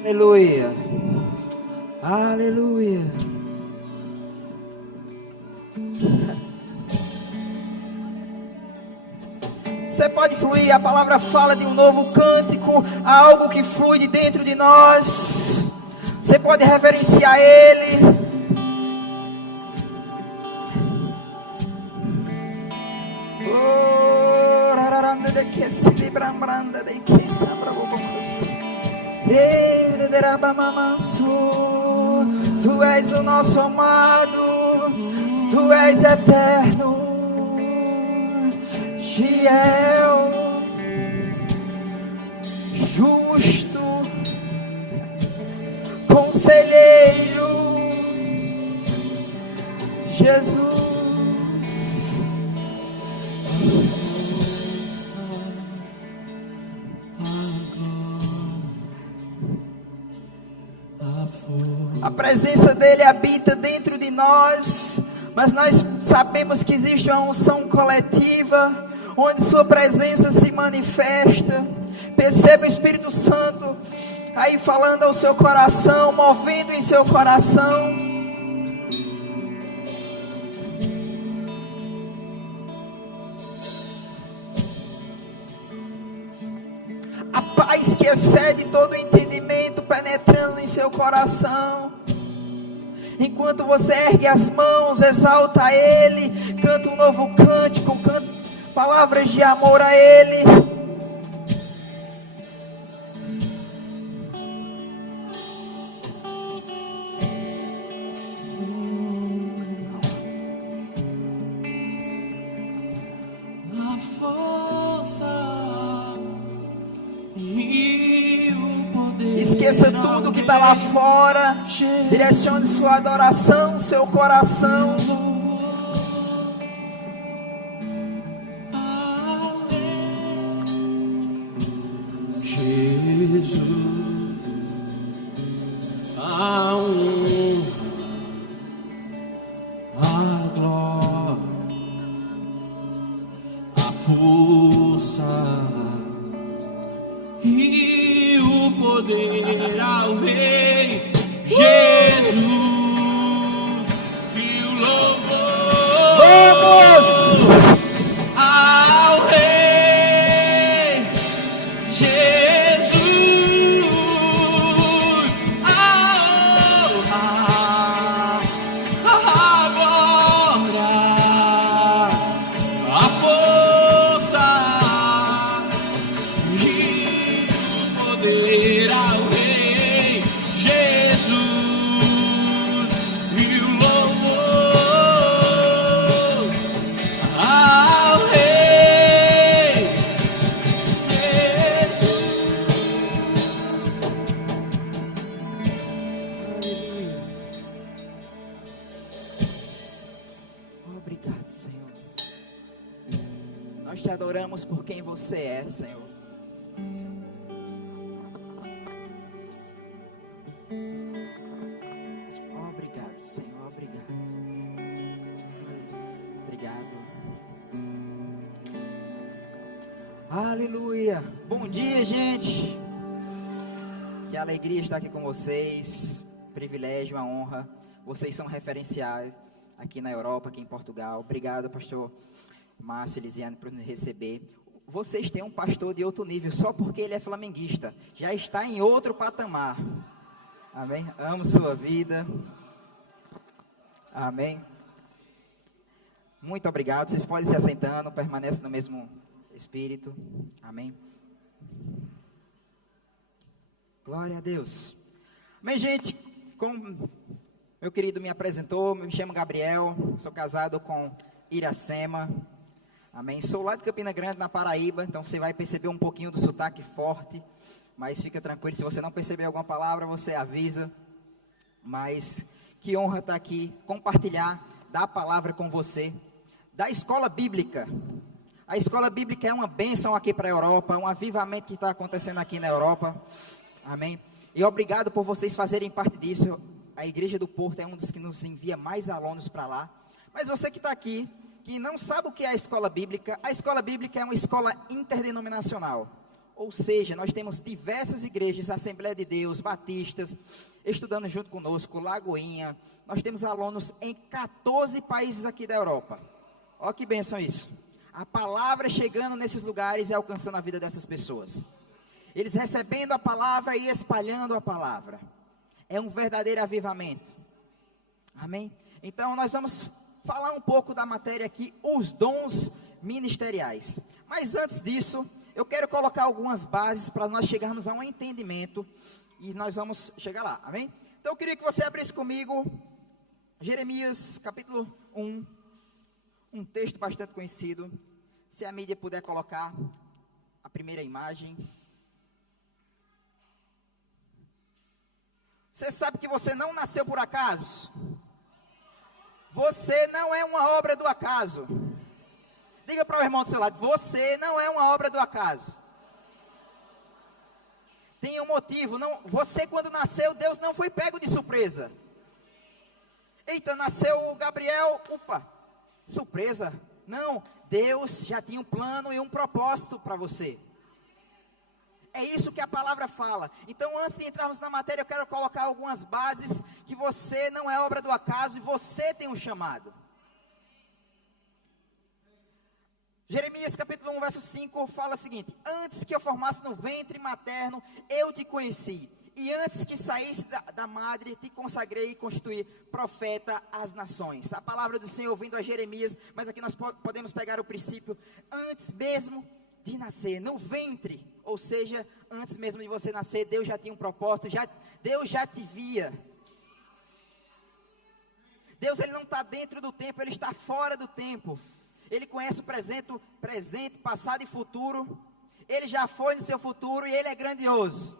Aleluia. Aleluia. Você pode fluir, a palavra fala de um novo cântico, algo que flui de dentro de nós. Você pode reverenciar Ele. Tu és o nosso amado, Tu és eterno, fiel, justo, conselheiro, Jesus. A presença dele habita dentro de nós, mas nós sabemos que existe uma unção coletiva, onde sua presença se manifesta. Perceba o Espírito Santo aí falando ao seu coração, movendo em seu coração. A paz que excede todo o entendimento penetrando em seu coração. Enquanto você ergue as mãos, exalta Ele, canta um novo cântico, canta palavras de amor a Ele. A força e o poder. Esqueça tudo que está lá fora. Direcione sua adoração, seu coração. Jesus, a honra, a glória, a força e o poder ao Rei Jesus e o louvor. Vamos! Ao Rei Jesus, a honra, a glória, a força e o poder ao Rei Jesus e o louvor ao Rei Jesus. Obrigado, Senhor. Nós te adoramos por quem você é, Senhor. Obrigado, Senhor. Obrigado. Obrigado. Aleluia. Bom dia, gente. Que alegria estar aqui com vocês. Privilégio, uma honra. Vocês são referenciais aqui na Europa, aqui em Portugal. Obrigado, pastor Márcio Elisiane, por nos receber. Vocês têm um pastor de outro nível, só porque ele é flamenguista. Já está em outro patamar. Amém? Amo sua vida. Amém. Muito obrigado. Vocês podem se assentando, permanece no mesmo espírito. Amém. Glória a Deus. Amém, gente. Como meu querido me apresentou, me chamo Gabriel, sou casado com Iracema. Amém. Sou lá de Campina Grande, na Paraíba, então você vai perceber um pouquinho do sotaque forte, mas fica tranquilo, se você não perceber alguma palavra, você avisa. Mas que honra estar aqui, compartilhar da palavra com você, da escola bíblica. A escola bíblica é uma bênção aqui para a Europa, um avivamento que está acontecendo aqui na Europa. Amém. E obrigado por vocês fazerem parte disso. A Igreja do Porto é um dos que nos envia mais alunos para lá. Mas você que está aqui, que não sabe o que é a escola bíblica é uma escola interdenominacional. Ou seja, nós temos diversas igrejas, Assembleia de Deus, Batistas, estudando junto conosco, Lagoinha. Nós temos alunos em 14 países aqui da Europa. Olha que bênção isso. A palavra chegando nesses lugares e alcançando a vida dessas pessoas. Eles recebendo a palavra e espalhando a palavra. É um verdadeiro avivamento. Amém? Então nós vamos falar um pouco da matéria aqui, os dons ministeriais. Mas antes disso, eu quero colocar algumas bases para nós chegarmos a um entendimento e nós vamos chegar lá, amém? Então eu queria que você abrisse comigo Jeremias capítulo 1, um texto bastante conhecido. Se a mídia puder colocar a primeira imagem. Você sabe que você não nasceu por acaso? Você não é uma obra do acaso. Diga para o irmão do seu lado, você não é uma obra do acaso. Tem um motivo, não, você quando nasceu, Deus não foi pego de surpresa. Eita, nasceu o Gabriel, opa, surpresa. Não, Deus já tinha um plano e um propósito para você. É isso que a palavra fala. Então, antes de entrarmos na matéria, eu quero colocar algumas bases que você não é obra do acaso e você tem um chamado. Jeremias capítulo 1, verso 5 fala o seguinte: antes que eu formasse no ventre materno, eu te conheci. E antes que saísse da madre, te consagrei e constituí profeta às nações. A palavra do Senhor vindo a Jeremias, mas aqui nós podemos pegar o princípio, antes mesmo de nascer, no ventre, ou seja, antes mesmo de você nascer, Deus já tinha um propósito, Deus já te via. Deus, ele não está dentro do tempo, ele está fora do tempo. Ele conhece o presente, passado e futuro. Ele já foi no seu futuro e ele é grandioso.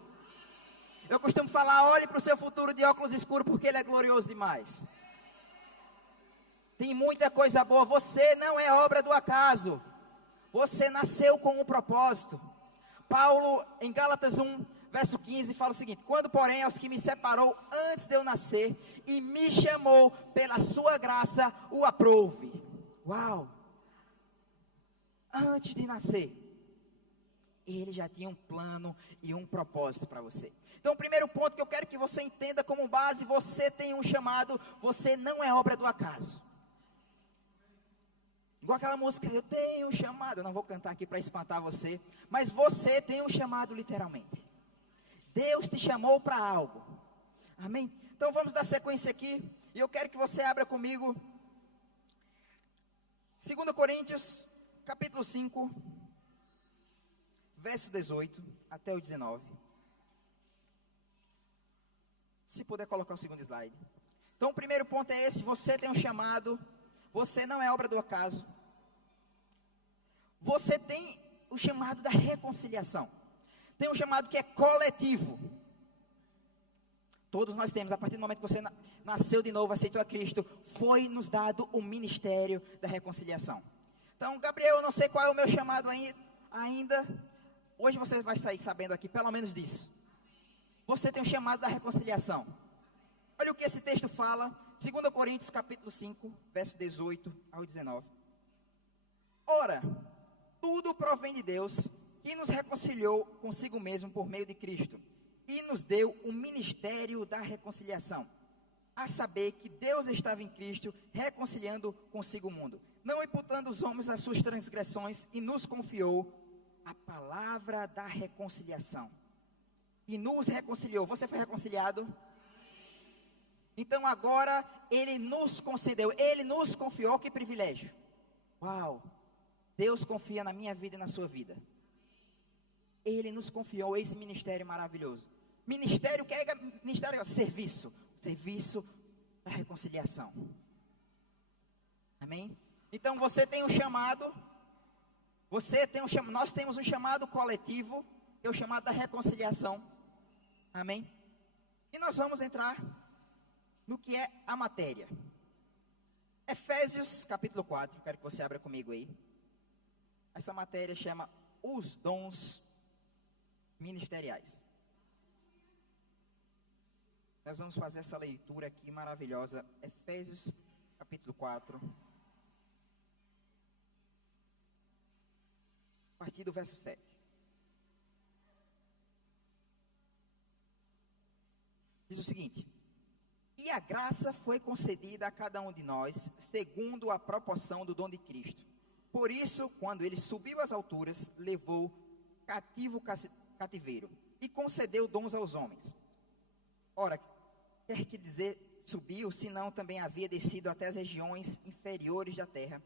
Eu costumo falar, olhe para o seu futuro de óculos escuros, porque ele é glorioso demais. Tem muita coisa boa. Você não é obra do acaso. Você nasceu com um propósito. Paulo, em Gálatas 1, verso 15, fala o seguinte: quando, porém, aos que me separou antes de eu nascer, e me chamou pela sua graça, o aprouve. Uau! Antes de nascer, ele já tinha um plano e um propósito para você. Então, o primeiro ponto que eu quero que você entenda como base: você tem um chamado, você não é obra do acaso. Igual aquela música, eu tenho um chamado. Eu não vou cantar aqui para espantar você, mas você tem um chamado literalmente. Deus te chamou para algo. Amém? Então vamos dar sequência aqui. E eu quero que você abra comigo 2 Coríntios, capítulo 5, verso 18 até o 19. Se puder colocar o segundo slide. Então o primeiro ponto é esse: você tem um chamado, você não é obra do acaso. Você tem o chamado da reconciliação. Tem um chamado que é coletivo. Todos nós temos, a partir do momento que você nasceu de novo, aceitou a Cristo, foi nos dado o ministério da reconciliação. Então, Gabriel, eu não sei qual é o meu chamado ainda. Hoje você vai sair sabendo aqui, pelo menos disso. Você tem o chamado da reconciliação. Olha o que esse texto fala, 2 Coríntios capítulo 5, verso 18 ao 19. Ora, tudo provém de Deus, que nos reconciliou consigo mesmo por meio de Cristo, e nos deu o ministério da reconciliação, a saber que Deus estava em Cristo, reconciliando consigo o mundo, não imputando os homens as suas transgressões, e nos confiou a palavra da reconciliação. E nos reconciliou. Você foi reconciliado? Então agora Ele nos concedeu, Ele nos confiou. Que privilégio! Uau! Deus confia na minha vida e na sua vida. Ele nos confiou esse ministério maravilhoso. Ministério, que é ministério? Serviço da reconciliação. Amém? Então você tem um chamado, nós temos um chamado coletivo, que é o chamado da reconciliação. Amém? E nós vamos entrar no que é a matéria. Efésios capítulo 4, quero que você abra comigo aí. Essa matéria chama os dons ministeriais. Nós vamos fazer essa leitura aqui maravilhosa. Efésios capítulo 4. A partir do verso 7. Diz o seguinte: e a graça foi concedida a cada um de nós, segundo a proporção do dom de Cristo. Por isso, quando ele subiu às alturas, levou cativo o cativeiro e concedeu dons aos homens. Ora, quer que dizer subiu, senão também havia descido até as regiões inferiores da terra.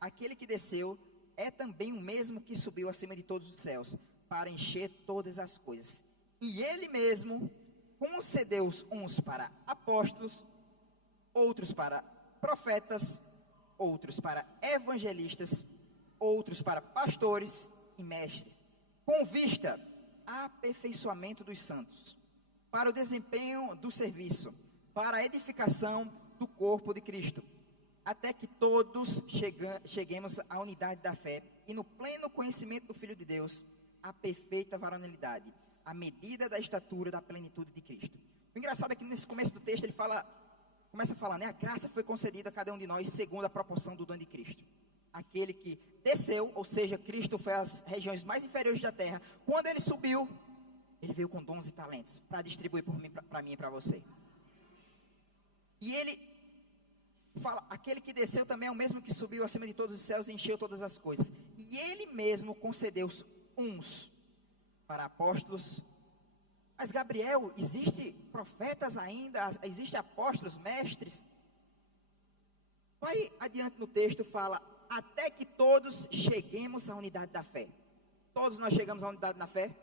Aquele que desceu é também o mesmo que subiu acima de todos os céus, para encher todas as coisas. E ele mesmo concedeu uns para apóstolos, outros para profetas, outros para evangelistas, outros para pastores e mestres, com vista a aperfeiçoamento dos santos, para o desempenho do serviço, para a edificação do corpo de Cristo, até que todos cheguemos à unidade da fé e no pleno conhecimento do Filho de Deus, a perfeita varonilidade, à medida da estatura da plenitude de Cristo. O engraçado é que nesse começo do texto ele começa a falar, né? A graça foi concedida a cada um de nós segundo a proporção do dom de Cristo. Aquele que desceu, ou seja, Cristo foi às regiões mais inferiores da terra. Quando ele subiu, ele veio com dons e talentos para distribuir para mim e para você. E ele fala, aquele que desceu também é o mesmo que subiu acima de todos os céus e encheu todas as coisas. E ele mesmo concedeu uns para apóstolos. Mas Gabriel, existe profetas ainda? Existe apóstolos, mestres? Vai adiante no texto, fala, até que todos cheguemos à unidade da fé. Todos nós chegamos à unidade da fé?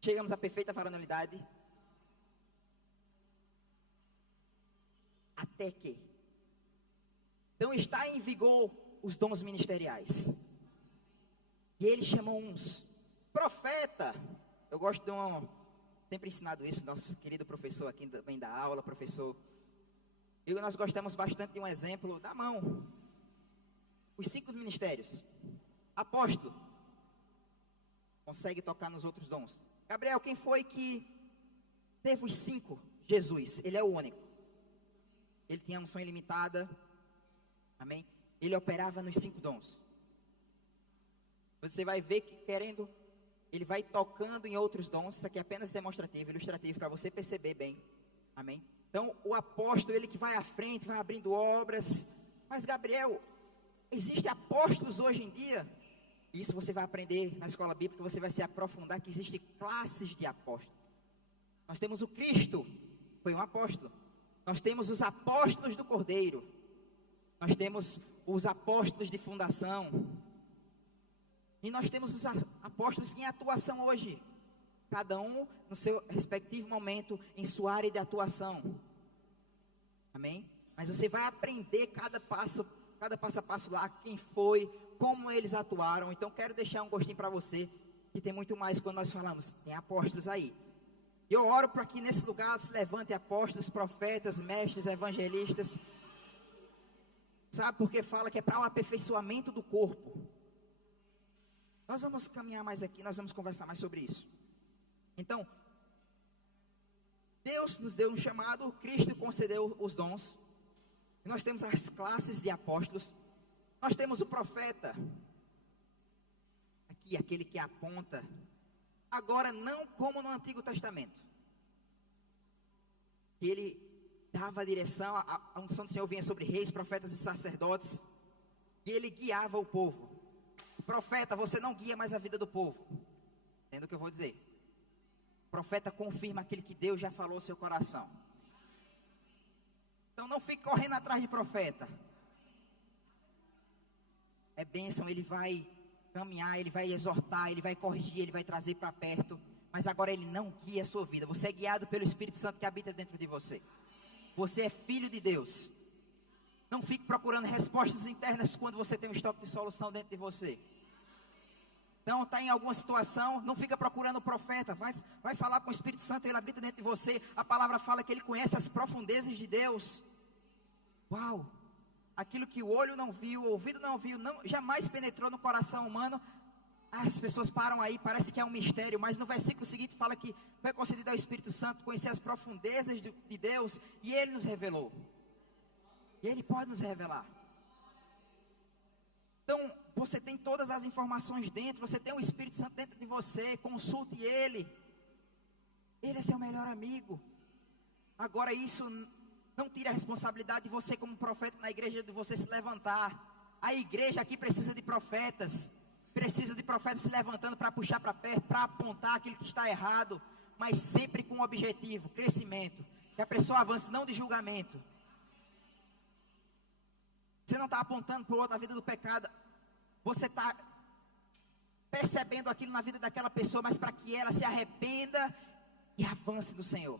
Chegamos à perfeita varonilidade? Até que? Então está em vigor os dons ministeriais. E ele chamou uns. Profeta. Eu gosto de sempre ensinado isso, nosso querido professor aqui também da aula, professor. E nós gostamos bastante de um exemplo da mão. Os 5 ministérios. Apóstolo. Consegue tocar nos outros dons. Gabriel, quem foi que teve os 5? Jesus, ele é o único. Ele tinha unção ilimitada. Amém? Ele operava nos 5 dons. Você vai ver que querendo, ele vai tocando em outros dons. Isso aqui é apenas demonstrativo, ilustrativo, para você perceber bem. Amém? Então, o apóstolo, ele que vai à frente, vai abrindo obras. Mas, Gabriel, existem apóstolos hoje em dia? Isso você vai aprender na escola bíblica, você vai se aprofundar que existem classes de apóstolos. Nós temos o Cristo, foi um apóstolo. Nós temos os apóstolos do Cordeiro. Nós temos os apóstolos de fundação. E nós temos os apóstolos em atuação hoje. Cada um no seu respectivo momento, em sua área de atuação. Amém? Mas você vai aprender cada passo a passo lá, quem foi, como eles atuaram. Então quero deixar um gostinho para você, que tem muito mais quando nós falamos, tem apóstolos aí. E eu oro para que nesse lugar se levante apóstolos, profetas, mestres, evangelistas. Sabe, porque fala que é para o aperfeiçoamento do corpo. Nós vamos caminhar mais aqui, nós vamos conversar mais sobre isso. Então, Deus nos deu um chamado, Cristo concedeu os dons. E nós temos as classes de apóstolos. Nós temos o profeta. Aqui, aquele que aponta. Agora, não como no Antigo Testamento. Ele dava a direção, a unção do Senhor vinha sobre reis, profetas e sacerdotes. E ele guiava o povo. Profeta, você não guia mais a vida do povo. Entenda o que eu vou dizer. Profeta confirma aquilo que Deus já falou no seu coração. Então não fique correndo atrás de profeta. É bênção, ele vai caminhar, ele vai exortar, ele vai corrigir, ele vai trazer para perto. Mas agora ele não guia a sua vida. Você é guiado pelo Espírito Santo que habita dentro de você. Você é filho de Deus. Não fique procurando respostas internas quando você tem um estoque de solução dentro de você. Então está em alguma situação, não fica procurando o profeta, vai falar com o Espírito Santo, ele habita dentro de você. A palavra fala que ele conhece as profundezas de Deus. Uau! Aquilo que o olho não viu, o ouvido não viu, jamais penetrou no coração humano. As pessoas param aí, parece que é um mistério, mas no versículo seguinte fala que foi concedido ao Espírito Santo conhecer as profundezas de Deus, e ele nos revelou. E ele pode nos revelar. Então, você tem todas as informações dentro, você tem o Espírito Santo dentro de você, consulte ele. Ele é seu melhor amigo. Agora isso não tira a responsabilidade de você como profeta na igreja, de você se levantar. A igreja aqui precisa de profetas. Precisa de profetas se levantando para puxar para perto, para apontar aquilo que está errado. Mas sempre com um objetivo, crescimento. Que a pessoa avance, não de julgamento. Você não está apontando para o outro a vida do pecado. Você está percebendo aquilo na vida daquela pessoa, mas para que ela se arrependa e avance no Senhor.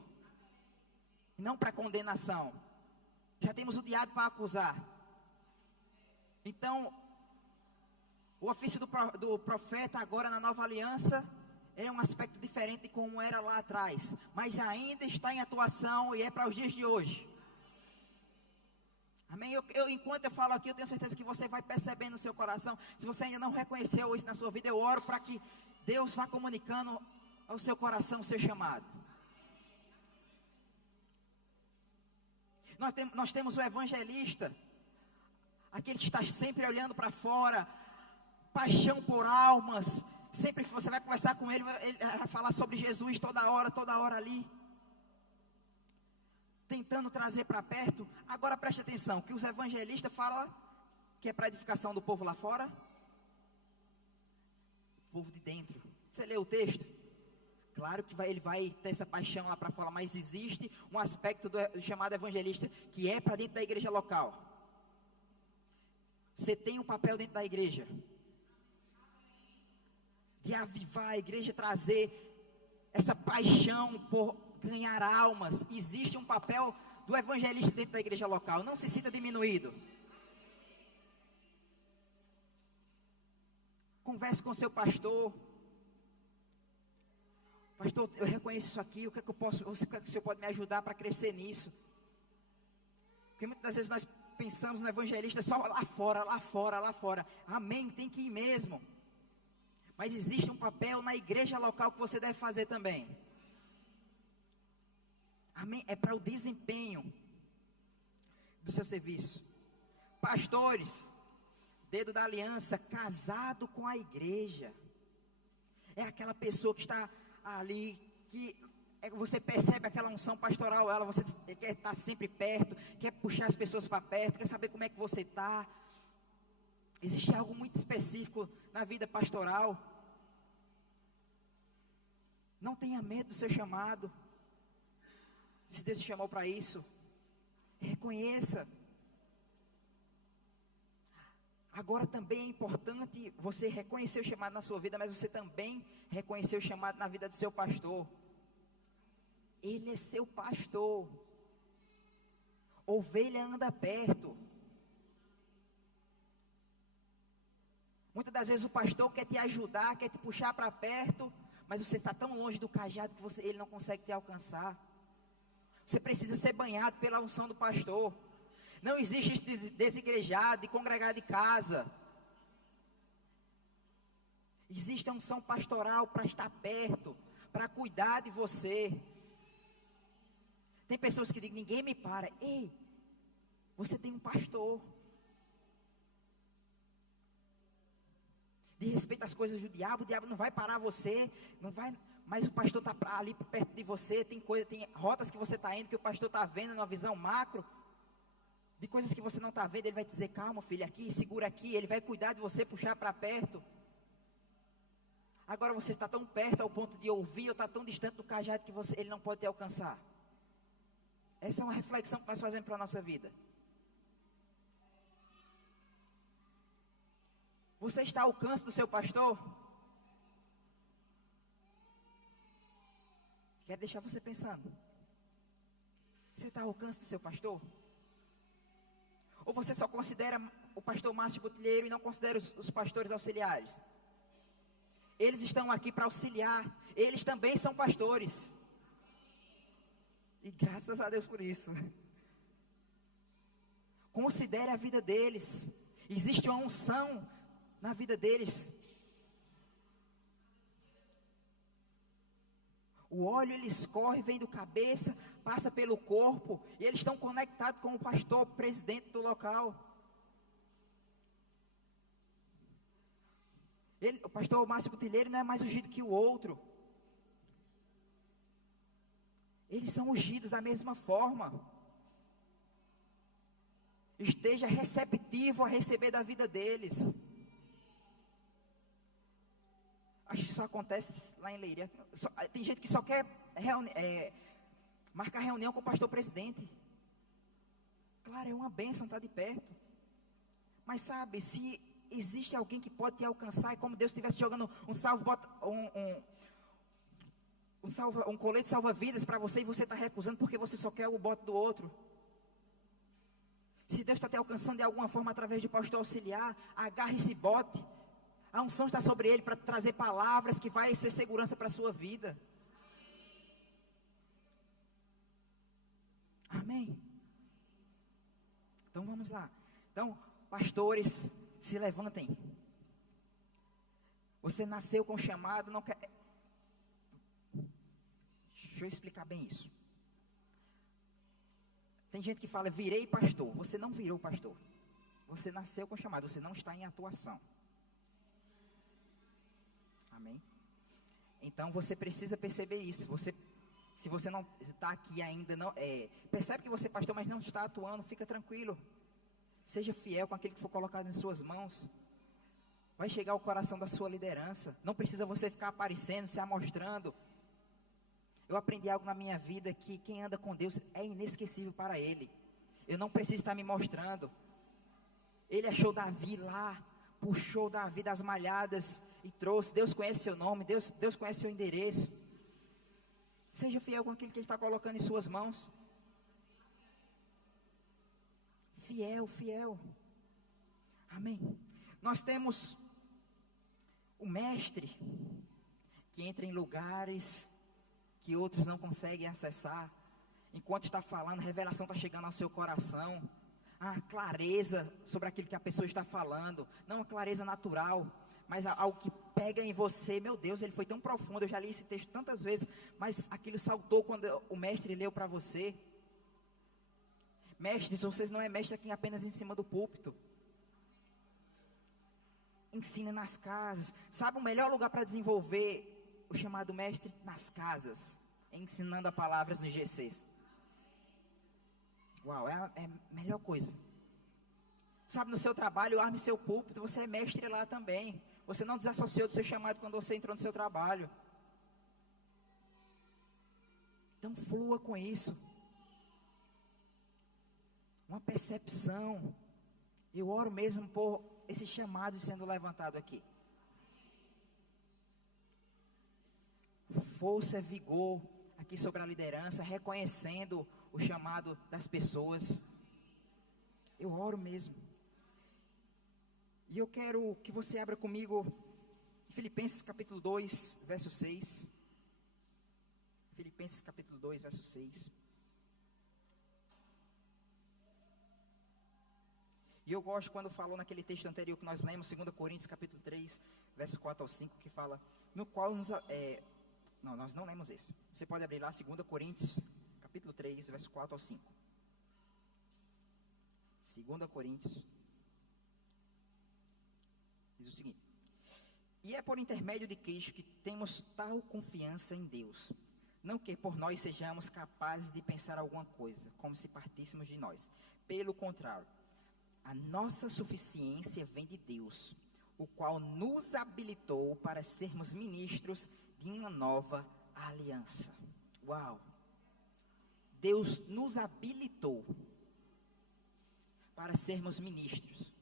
Não para condenação. Já temos o diabo para acusar. Então, o ofício do profeta agora na nova aliança é um aspecto diferente de como era lá atrás. Mas ainda está em atuação e é para os dias de hoje. Amém? Enquanto eu falo aqui, eu tenho certeza que você vai percebendo no seu coração. Se você ainda não reconheceu isso na sua vida, eu oro para que Deus vá comunicando ao seu coração o seu chamado. Nós temos o evangelista, aquele que está sempre olhando para fora, paixão por almas. Sempre você vai conversar com ele vai falar sobre Jesus toda hora ali. Tentando trazer para perto. Agora preste atenção, que os evangelistas falam que é para edificação do povo lá fora. O povo de dentro. Você lê o texto? Claro que ele vai ter essa paixão lá para fora, mas existe um aspecto do chamado evangelista que é para dentro da igreja local. Você tem um papel dentro da igreja de avivar a igreja, trazer essa paixão por ganhar almas. Existe um papel do evangelista dentro da igreja local. Não se sinta diminuído. Converse com seu pastor. Pastor, eu reconheço isso aqui. O que é que eu posso? O que é que o senhor pode me ajudar para crescer nisso? Porque muitas vezes nós pensamos no evangelista só lá fora. Amém, tem que ir mesmo. Mas existe um papel na igreja local que você deve fazer também. Amém? É para o desempenho do seu serviço. Pastores, dedo da aliança, casado com a igreja. É aquela pessoa que está ali, que você percebe aquela unção pastoral, você quer estar sempre perto, quer puxar as pessoas para perto, quer saber como é que você está. Existe algo muito específico na vida pastoral. Não tenha medo do seu chamado. Se Deus te chamou para isso, reconheça. Agora também é importante você reconhecer o chamado na sua vida, mas você também reconhecer o chamado na vida do seu pastor. Ele é seu pastor. Ovelha anda perto. Muitas das vezes o pastor quer te ajudar, quer te puxar para perto, mas você está tão longe do cajado que ele não consegue te alcançar. Você precisa ser banhado pela unção do pastor. Não existe de desigrejado, de congregar de casa. Existe a unção pastoral para estar perto, para cuidar de você. Tem pessoas que dizem, ninguém me para. Ei, você tem um pastor. De respeito às coisas do diabo, o diabo não vai parar você, não vai, mas o pastor está ali perto de você. Tem rotas que você está indo, que o pastor está vendo numa visão macro, de coisas que você não está vendo. Ele vai dizer, calma filho, aqui, segura aqui. Ele vai cuidar de você, puxar para perto. Agora você está tão perto ao ponto de ouvir, ou está tão distante do cajado que ele não pode te alcançar. Essa é uma reflexão que nós fazemos para a nossa vida. Você está ao alcance do seu pastor? Quero deixar você pensando. Você está ao alcance do seu pastor? Ou você só considera o pastor Márcio Botelheiro e não considera os pastores auxiliares? Eles estão aqui para auxiliar. Eles também são pastores. E graças a Deus por isso. Considere a vida deles. Existe uma unção na vida deles. O óleo ele escorre, vem do cabeça, passa pelo corpo, e eles estão conectados com o pastor, presidente do local. O pastor Márcio Botelheiro não é mais ungido que o outro. Eles são ungidos da mesma forma. Esteja receptivo a receber da vida deles. Acho que isso acontece lá em Leiria. Tem gente que só quer marcar reunião com o pastor presidente. Claro, é uma bênção estar de perto. Mas sabe, se existe alguém que pode te alcançar, é como Deus estivesse jogando um colete salva-vidas para você, e você está recusando porque você só quer o bote do outro. Se Deus está te alcançando de alguma forma através de pastor auxiliar, agarre esse bote. A unção está sobre ele para trazer palavras que vai ser segurança para a sua vida. Amém? Então vamos lá. Então, pastores, se levantem. Você nasceu com chamado, não quer... Deixa eu explicar bem isso. Tem gente que fala, virei pastor. Você não virou pastor. Você nasceu com chamado, você não está em atuação. Amém? Então você precisa perceber isso. Se você não está aqui ainda, percebe que você é pastor, mas não está atuando, fica tranquilo. Seja fiel com aquele que for colocado em suas mãos. Vai chegar ao coração da sua liderança. Não precisa você ficar aparecendo, se amostrando. Eu aprendi algo na minha vida que quem anda com Deus é inesquecível para Ele. Eu não preciso estar me mostrando. Ele achou Davi lá, puxou Davi das malhadas e trouxe. Deus conhece seu nome, Deus conhece seu endereço. Seja fiel com aquilo que Ele está colocando em suas mãos. Fiel, fiel. Amém. Nós temos o mestre que entra em lugares que outros não conseguem acessar. Enquanto está falando, a revelação está chegando ao seu coração. A clareza sobre aquilo que a pessoa está falando. Não uma clareza natural, mas algo que pega em você. Meu Deus, ele foi tão profundo. Eu já li esse texto tantas vezes, mas aquilo saltou quando o mestre leu para você. Mestres, vocês não é mestre aqui apenas em cima do púlpito. Ensina nas casas. Sabe o melhor lugar para desenvolver o chamado mestre? Nas casas, ensinando a palavras nos GCs. Uau, é a melhor coisa. Sabe, no seu trabalho, arme seu púlpito, você é mestre lá também. Você não desassociou do seu chamado quando você entrou no seu trabalho. Então flua com isso. Uma percepção. Eu oro mesmo por esse chamado sendo levantado aqui. Força, vigor aqui sobre a liderança, reconhecendo o chamado das pessoas. Eu oro mesmo. E eu quero que você abra comigo Filipenses capítulo 2, verso 6. Filipenses capítulo 2, verso 6. E eu gosto quando falou naquele texto anterior que nós lemos, 2 Coríntios capítulo 3, verso 4 ao 5, que fala, no qual não, nós não lemos esse. Você pode abrir lá, 2 Coríntios, capítulo 3, verso 4 ao 5. 2 Coríntios, diz o seguinte: e é por intermédio de Cristo que temos tal confiança em Deus. Não que por nós sejamos capazes de pensar alguma coisa, como se partíssemos de nós. Pelo contrário, a nossa suficiência vem de Deus, o qual nos habilitou para sermos ministros de uma nova aliança. Uau! Deus nos habilitou para sermos ministros.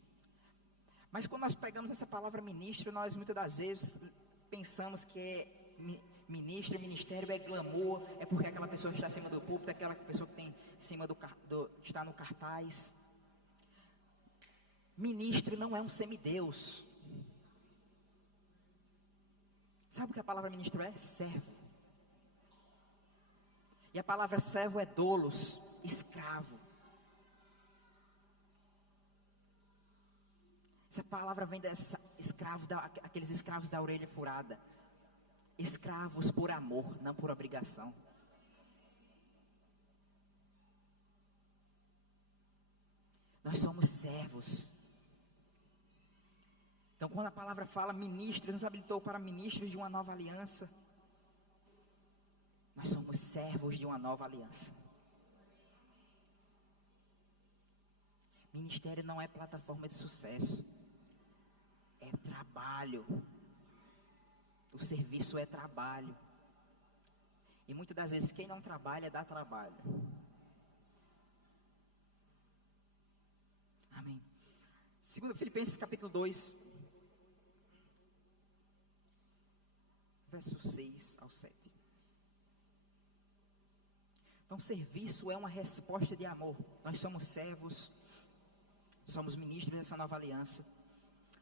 Mas quando nós pegamos essa palavra ministro, nós muitas das vezes pensamos que ministro, ministério é glamour, é porque aquela pessoa que está acima do púlpito, é aquela pessoa que tem em cima está no cartaz. Ministro não é um semideus. Sabe o que a palavra ministro é? Servo. E a palavra servo é doulos, escravo. Essa palavra vem dessa escravo, aqueles escravos da orelha furada. Escravos por amor, não por obrigação. Nós somos servos. Então, quando a palavra fala ministro, nos habilitou para ministros de uma nova aliança. Nós somos servos de uma nova aliança. Ministério não é plataforma de sucesso, é trabalho. O serviço é trabalho. E muitas das vezes quem não trabalha dá trabalho. Amém. Segundo Filipenses capítulo 2, verso 6 ao 7. Então, serviço é uma resposta de amor. Nós somos servos, somos ministros dessa nova aliança.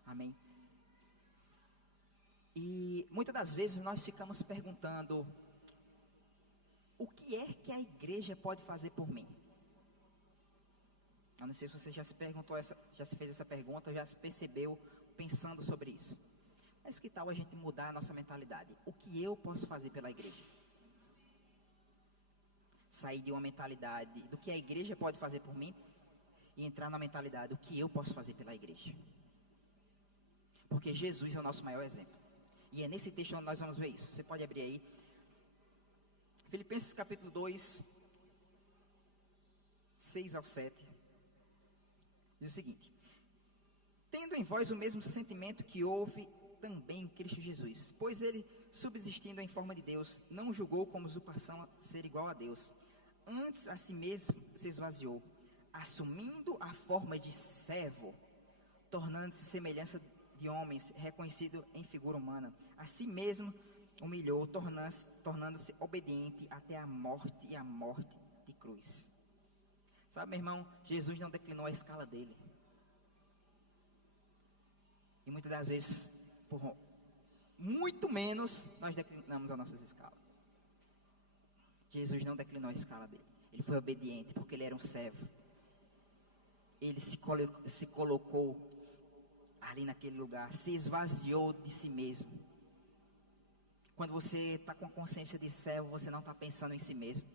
Amém. E muitas das vezes nós ficamos perguntando: o que é que a igreja pode fazer por mim? Eu não sei se você já se perguntou já se fez essa pergunta, já se percebeu pensando sobre isso. Mas que tal a gente mudar a nossa mentalidade? O que eu posso fazer pela igreja? Sair de uma mentalidade do que a igreja pode fazer por mim e entrar na mentalidade do que eu posso fazer pela igreja. Porque Jesus é o nosso maior exemplo. E é nesse texto onde nós vamos ver isso. Você pode abrir aí. Filipenses capítulo 2, 6 ao 7. Diz o seguinte: tendo em vós o mesmo sentimento que houve também em Cristo Jesus, pois ele, subsistindo em forma de Deus, não julgou como usurpação ser igual a Deus. Antes a si mesmo se esvaziou, assumindo a forma de servo, tornando-se semelhança de homens, reconhecido em figura humana. A si mesmo humilhou, tornando-se obediente até a morte e a morte de cruz. Sabe, meu irmão, Jesus não declinou a escala dele. E muitas das vezes, por muito menos, nós declinamos as nossas escalas. Jesus não declinou a escala dele. Ele foi obediente, porque ele era um servo. Ele se colocou ali naquele lugar, se esvaziou de si mesmo. Quando você está com a consciência de servo, você não está pensando em si mesmo.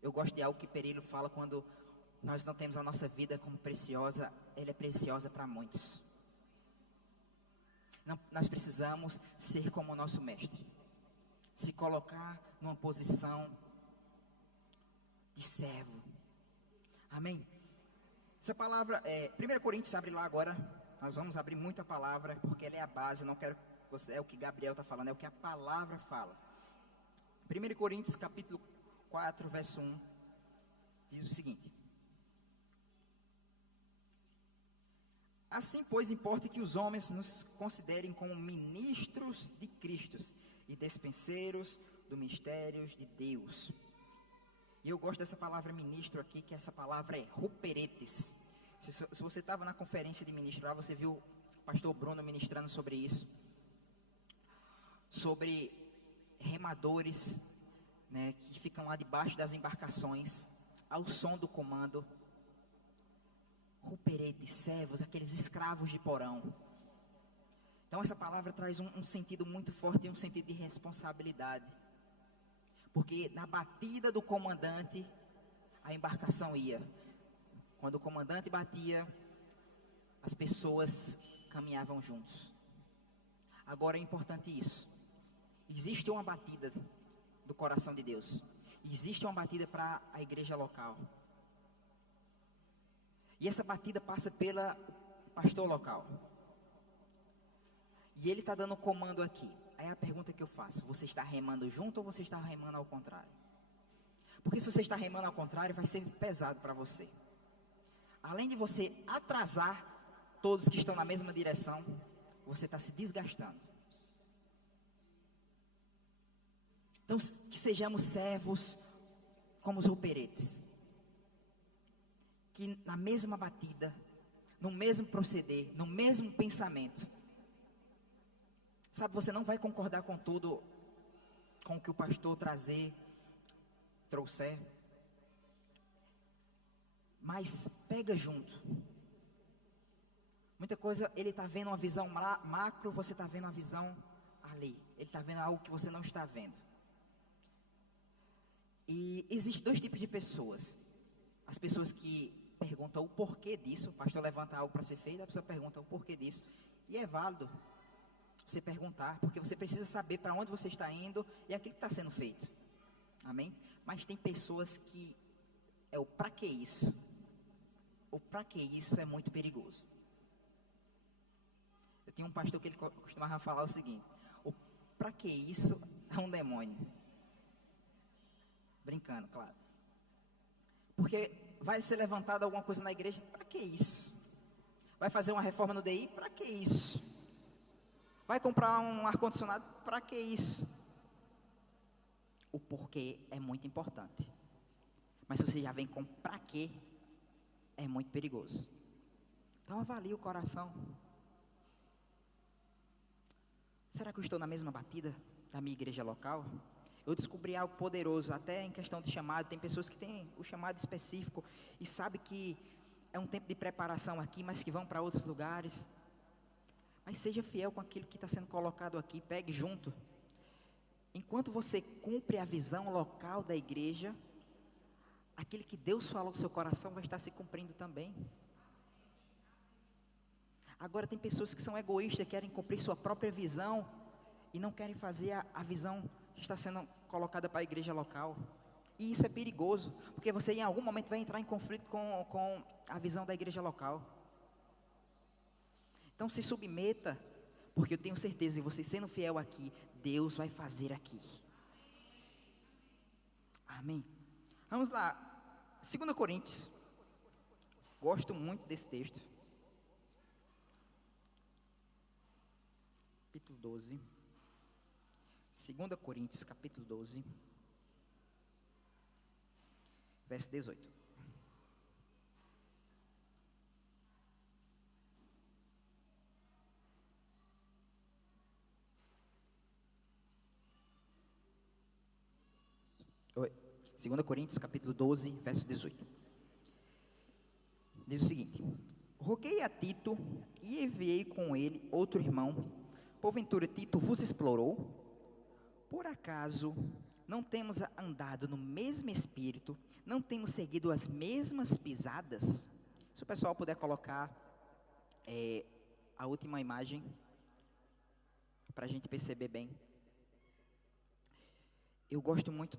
Eu gosto de algo que Perillo fala: quando nós não temos a nossa vida como preciosa, ela é preciosa para muitos. Nós precisamos ser como o nosso mestre, se colocar numa posição de servo. Amém? Essa palavra é 1 Coríntios, abre lá agora. Nós vamos abrir muita palavra, porque ela é a base. Não quero que você, é o que Gabriel está falando, é o que a palavra fala. 1 Coríntios capítulo 4, verso 1, diz o seguinte: assim, pois, importa que os homens nos considerem como ministros de Cristo e dispenseiros do mistério de Deus. E eu gosto dessa palavra ministro aqui, que essa palavra é ruperetes. Se você estava na conferência de ministro lá, você viu o pastor Bruno ministrando sobre isso, sobre remadores, né, que ficam lá debaixo das embarcações, ao som do comando. Ruperetes, servos, aqueles escravos de porão. Então essa palavra traz um sentido muito forte e um sentido de responsabilidade. Porque na batida do comandante, a embarcação ia. Quando o comandante batia, as pessoas caminhavam juntos. Agora é importante isso. Existe uma batida do coração de Deus. Existe uma batida para a igreja local. E essa batida passa pelo pastor local. E ele está dando comando aqui. Aí a pergunta que eu faço: você está remando junto ou você está remando ao contrário? Porque se você está remando ao contrário, vai ser pesado para você. Além de você atrasar todos que estão na mesma direção, você está se desgastando. Então, que sejamos servos como os ruperetes, que na mesma batida, no mesmo proceder, no mesmo pensamento. Sabe, você não vai concordar com tudo, com o que o pastor trouxer, mas pega junto. Muita coisa, ele está vendo uma visão macro, você está vendo uma visão ali. Ele está vendo algo que você não está vendo. E existem dois tipos de pessoas. As pessoas que perguntam o porquê disso. O pastor levanta algo para ser feito, a pessoa pergunta o porquê disso. E é válido. Você perguntar, porque você precisa saber para onde você está indo e aquilo que está sendo feito. Amém? Mas tem pessoas que é o para que isso? O para que isso é muito perigoso. Eu tinha um pastor que ele costumava falar o seguinte: o para que isso é um demônio. Brincando, claro. Porque vai ser levantada alguma coisa na igreja, para que isso? Vai fazer uma reforma no DI, para que isso? Vai comprar um ar-condicionado, para que isso? O porquê é muito importante. Mas se você já vem com para quê, é muito perigoso. Então avalie o coração. Será que eu estou na mesma batida da minha igreja local? Eu descobri algo poderoso, até em questão de chamado. Tem pessoas que têm o chamado específico e sabem que é um tempo de preparação aqui, mas que vão para outros lugares. Mas seja fiel com aquilo que está sendo colocado aqui, pegue junto. Enquanto você cumpre a visão local da igreja, aquilo que Deus falou no seu coração vai estar se cumprindo também. Agora tem pessoas que são egoístas, querem cumprir sua própria visão e não querem fazer a visão que está sendo colocada para a igreja local. E isso é perigoso, porque você em algum momento vai entrar em conflito com a visão da igreja local. Então se submeta, porque eu tenho certeza, se você sendo fiel aqui, Deus vai fazer aqui. Amém. Vamos lá, 2 Coríntios, gosto muito desse texto. Capítulo 12. 2 Coríntios, capítulo 12, verso 18. Oi. 2 Coríntios, capítulo 12, verso 18. Diz o seguinte: roguei a Tito e enviei com ele outro irmão. Porventura Tito vos explorou? Por acaso não temos andado no mesmo espírito? Não temos seguido as mesmas pisadas? Se o pessoal puder colocar a última imagem, para a gente perceber bem. Eu gosto muito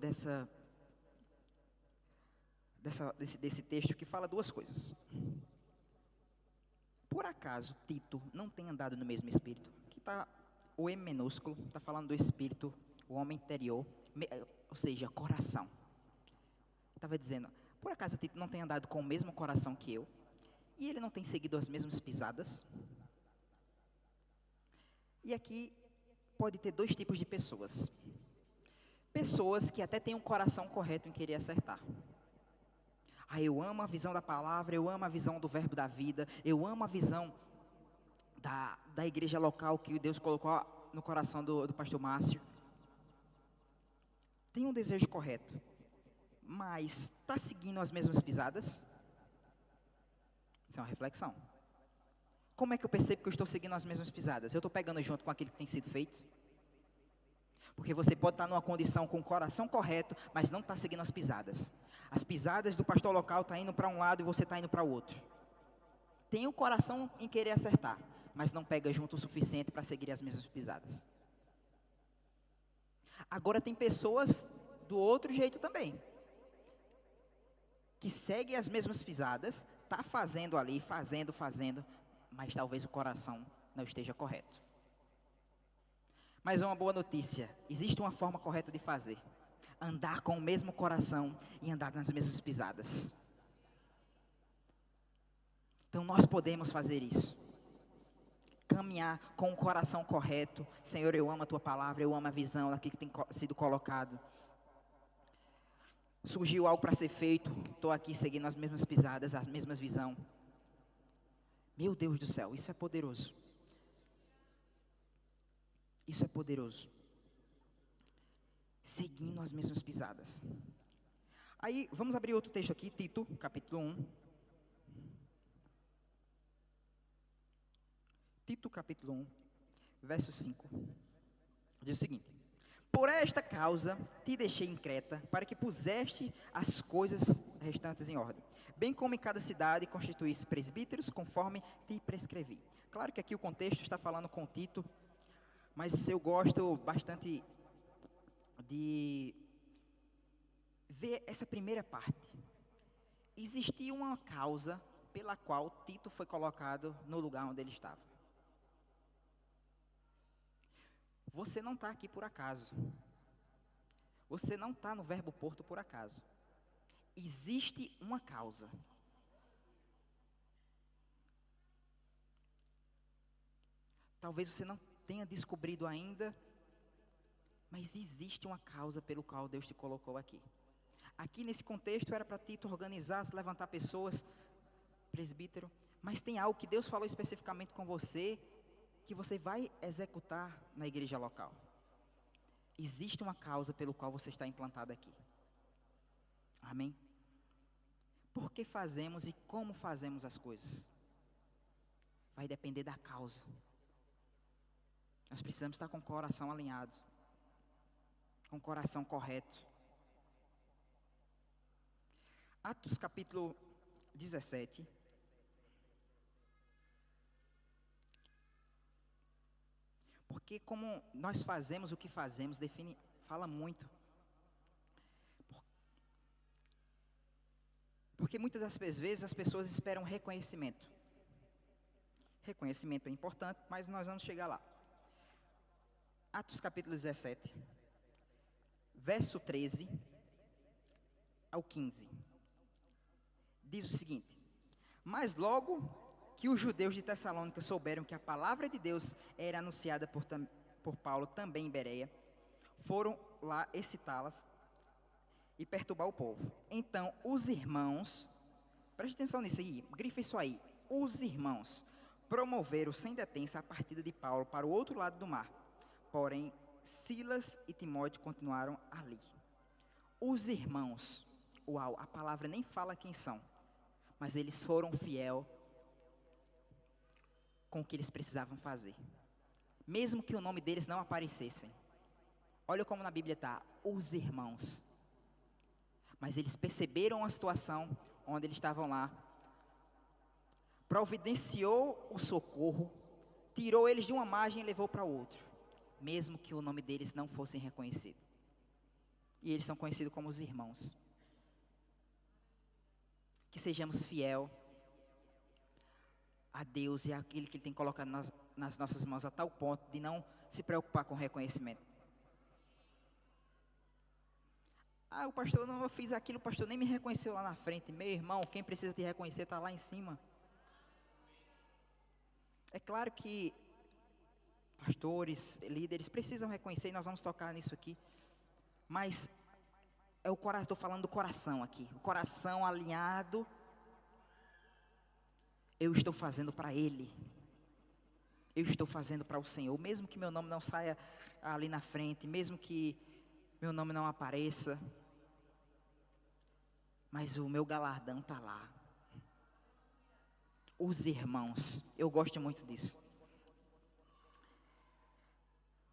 desse texto que fala duas coisas. Por acaso Tito não tem andado no mesmo espírito? Que está o M minúsculo, está falando do espírito, o homem interior, ou seja, coração. Estava dizendo, por acaso Tito não tem andado com o mesmo coração que eu? E ele não tem seguido as mesmas pisadas? E aqui pode ter dois tipos de pessoas. Pessoas que até têm um coração correto em querer acertar. Eu amo a visão da palavra, eu amo a visão do verbo da vida, eu amo a visão da igreja local que Deus colocou no coração do pastor Márcio. Tem um desejo correto, mas está seguindo as mesmas pisadas? Isso é uma reflexão. Como é que eu percebo que eu estou seguindo as mesmas pisadas? Eu estou pegando junto com aquilo que tem sido feito? Porque você pode estar numa condição com o coração correto, mas não está seguindo as pisadas. As pisadas do pastor local estão indo para um lado e você está indo para o outro. Tem o coração em querer acertar, mas não pega junto o suficiente para seguir as mesmas pisadas. Agora tem pessoas do outro jeito também, que seguem as mesmas pisadas, está fazendo ali, fazendo, mas talvez o coração não esteja correto. Mas é uma boa notícia, existe uma forma correta de fazer. Andar com o mesmo coração e andar nas mesmas pisadas. Então nós podemos fazer isso. Caminhar com o coração correto. Senhor, eu amo a Tua palavra, eu amo a visão daquilo que tem sido colocado. Surgiu algo para ser feito, estou aqui seguindo as mesmas pisadas, as mesmas visões. Meu Deus do céu, isso é poderoso. Isso é poderoso. Seguindo as mesmas pisadas. Aí, vamos abrir outro texto aqui, Tito, capítulo 1. Tito, capítulo 1, verso 5. Diz o seguinte: por esta causa te deixei em Creta, para que puseste as coisas restantes em ordem, bem como em cada cidade constituísse presbíteros, conforme te prescrevi. Claro que aqui o contexto está falando com Tito, Mas eu gosto bastante de ver essa primeira parte. Existia uma causa pela qual Tito foi colocado no lugar onde ele estava. Você não está aqui por acaso. Você não está no Verbo Porto por acaso. Existe uma causa. Talvez você não tenha descobrido ainda, mas existe uma causa pelo qual Deus te colocou aqui. Aqui nesse contexto era para Tito organizar, se levantar pessoas, presbítero, mas tem algo que Deus falou especificamente com você, que você vai executar na igreja local. Existe uma causa pelo qual você está implantado aqui. Amém? Por que fazemos e como fazemos as coisas? Vai depender da causa. Nós precisamos estar com o coração alinhado, com o coração correto. Atos capítulo 17. Porque como nós fazemos o que fazemos, fala muito. Porque muitas das vezes as pessoas esperam reconhecimento. Reconhecimento é importante, mas nós vamos chegar lá. Atos capítulo 17, verso 13 ao 15. Diz o seguinte: mas logo que os judeus de Tessalônica souberam que a palavra de Deus era anunciada por Paulo também em Bereia, foram lá excitá-las e perturbar o povo. Então os irmãos, preste atenção nisso aí, grifa isso aí, os irmãos promoveram sem detença a partida de Paulo para o outro lado do mar. Porém, Silas e Timóteo continuaram ali. Os irmãos, uau, a palavra nem fala quem são, mas eles foram fiel com o que eles precisavam fazer, mesmo que o nome deles não aparecessem. Olha como na Bíblia está, os irmãos. Mas eles perceberam a situação onde eles estavam lá, providenciou o socorro, tirou eles de uma margem e levou para outra, mesmo que o nome deles não fosse reconhecido. E eles são conhecidos como os irmãos. Que sejamos fiel a Deus e àquele que Ele tem colocado nas nossas mãos, a tal ponto de não se preocupar com reconhecimento. Ah, o pastor, não, eu fiz aquilo, o pastor nem me reconheceu lá na frente. Meu irmão, quem precisa te reconhecer está lá em cima. É claro que pastores, líderes precisam reconhecer, e nós vamos tocar nisso aqui. Mas é o coração, estou falando do coração aqui. O coração alinhado. Eu estou fazendo para Ele. Eu estou fazendo para o Senhor. Mesmo que meu nome não saia ali na frente, mesmo que meu nome não apareça, mas o meu galardão está lá. Os irmãos, eu gosto muito disso.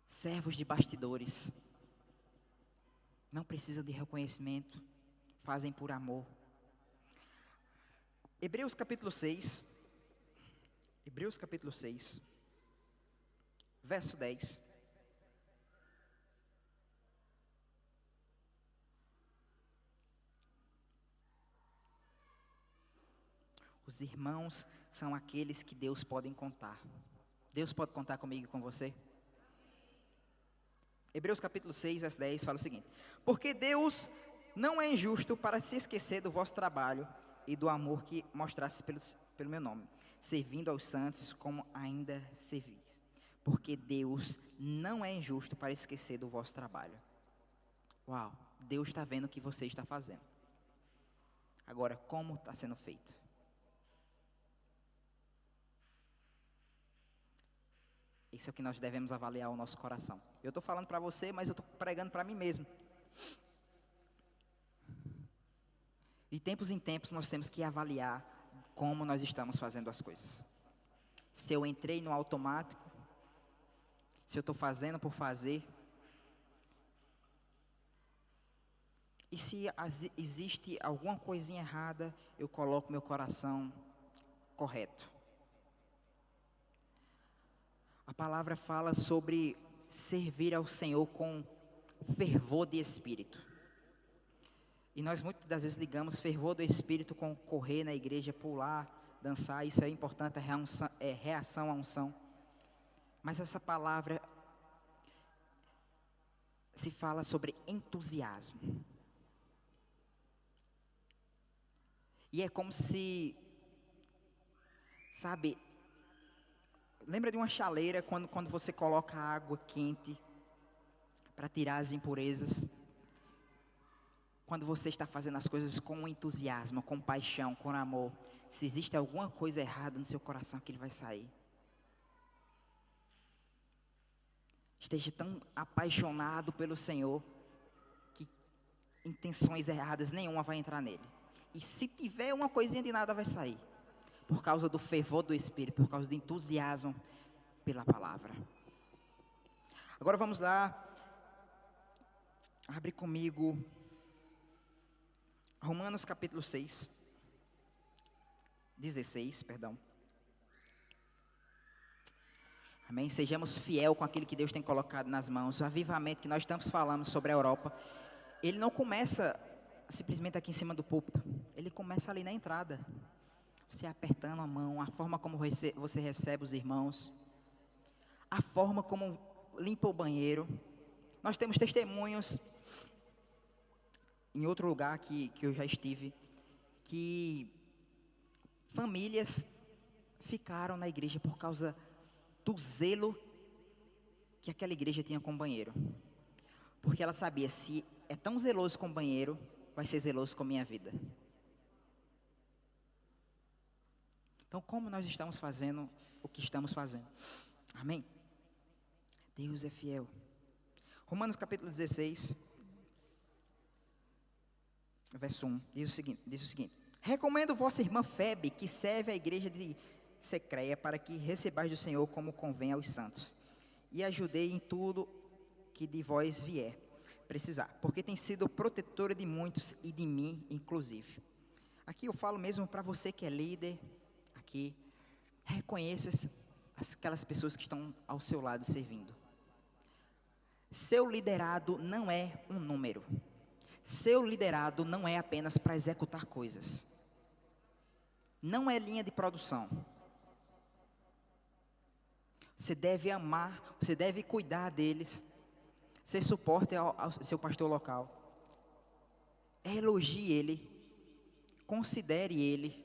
Servos de bastidores, não precisam de reconhecimento, fazem por amor. Hebreus capítulo 6, verso 10. Os irmãos são aqueles que Deus pode contar. Deus pode contar comigo e com você? Hebreus capítulo 6, verso 10 fala o seguinte: porque Deus não é injusto para se esquecer do vosso trabalho e do amor que mostrasse pelo meu nome, servindo aos santos como ainda servis. Porque Deus não é injusto para esquecer do vosso trabalho. Uau, Deus está vendo o que você está fazendo. Agora, como está sendo feito? Isso é o que nós devemos avaliar o nosso coração. Eu estou falando para você, mas eu estou pregando para mim mesmo. De tempos em tempos nós temos que avaliar como nós estamos fazendo as coisas. Se eu entrei no automático, se eu estou fazendo por fazer. E se existe alguma coisinha errada, eu coloco meu coração correto. A palavra fala sobre servir ao Senhor com fervor de espírito. E nós muitas das vezes ligamos fervor do espírito com correr na igreja, pular, dançar. Isso é importante, é reação à unção. Mas essa palavra se fala sobre entusiasmo. E é como se, sabe, lembra de uma chaleira quando você coloca água quente para tirar as impurezas? Quando você está fazendo as coisas com entusiasmo, com paixão, com amor, se existe alguma coisa errada no seu coração, que ele vai sair. Esteja tão apaixonado pelo Senhor, que intenções erradas nenhuma vai entrar nele. E se tiver uma coisinha de nada, vai sair. Por causa do fervor do Espírito, por causa do entusiasmo pela palavra. Agora vamos lá. Abre comigo Romanos capítulo 6. 16, perdão. Amém? Sejamos fiel com aquilo que Deus tem colocado nas mãos. O avivamento que nós estamos falando sobre a Europa, ele não começa simplesmente aqui em cima do púlpito. Ele começa ali na entrada. Você apertando a mão, a forma como você recebe os irmãos, a forma como limpa o banheiro. Nós temos testemunhos em outro lugar que eu já estive, que famílias ficaram na igreja por causa do zelo que aquela igreja tinha com o banheiro. Porque ela sabia, se é tão zeloso com o banheiro, vai ser zeloso com a minha vida. Então, como nós estamos fazendo o que estamos fazendo? Amém? Deus é fiel. Romanos capítulo 16, verso 1, diz o seguinte: recomendo vossa irmã Febe, que serve a igreja de Secreia, para que recebais do Senhor como convém aos santos, e ajudei em tudo que de vós vier precisar, porque tem sido protetora de muitos e de mim inclusive. Aqui eu falo mesmo para você que é líder, aqui, reconheça aquelas pessoas que estão ao seu lado servindo. Seu liderado não é um número. Seu liderado não é apenas para executar coisas. Não é linha de produção. Você deve amar, você deve cuidar deles, ser suporte ao seu pastor local. Elogie ele, considere ele.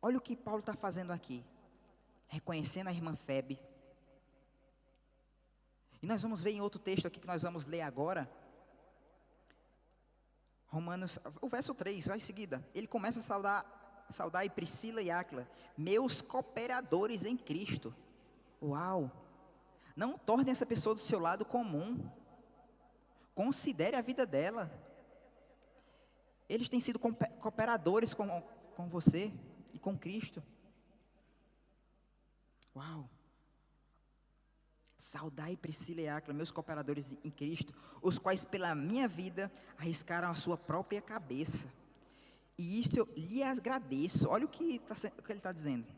Olha o que Paulo está fazendo aqui, reconhecendo a irmã Febe. E nós vamos ver em outro texto aqui que nós vamos ler agora, Romanos, o verso 3, vai em seguida. Ele começa a saudar Priscila e Áquila, meus cooperadores em Cristo. Uau! Não torne essa pessoa do seu lado comum. Considere a vida dela. Eles têm sido cooperadores com você e com Cristo. Uau! Saudai Priscila e Áquila, meus cooperadores em Cristo, os quais pela minha vida arriscaram a sua própria cabeça. E isto eu lhe agradeço. Olha o que ele está dizendo.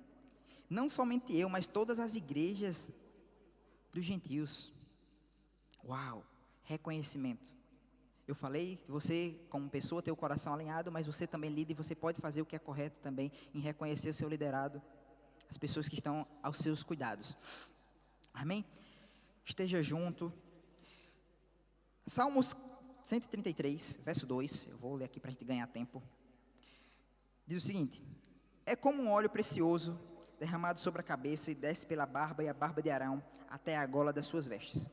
Não somente eu, mas todas as igrejas dos gentios. Uau, reconhecimento. Eu falei que você, como pessoa, tem o coração alinhado, mas você também lida e você pode fazer o que é correto também, em reconhecer o seu liderado, as pessoas que estão aos seus cuidados. Amém? Esteja junto. Salmos 133, verso 2, eu vou ler aqui para a gente ganhar tempo. Diz o seguinte: é como um óleo precioso derramado sobre a cabeça e desce pela barba e a barba de Arão até a gola das suas vestes.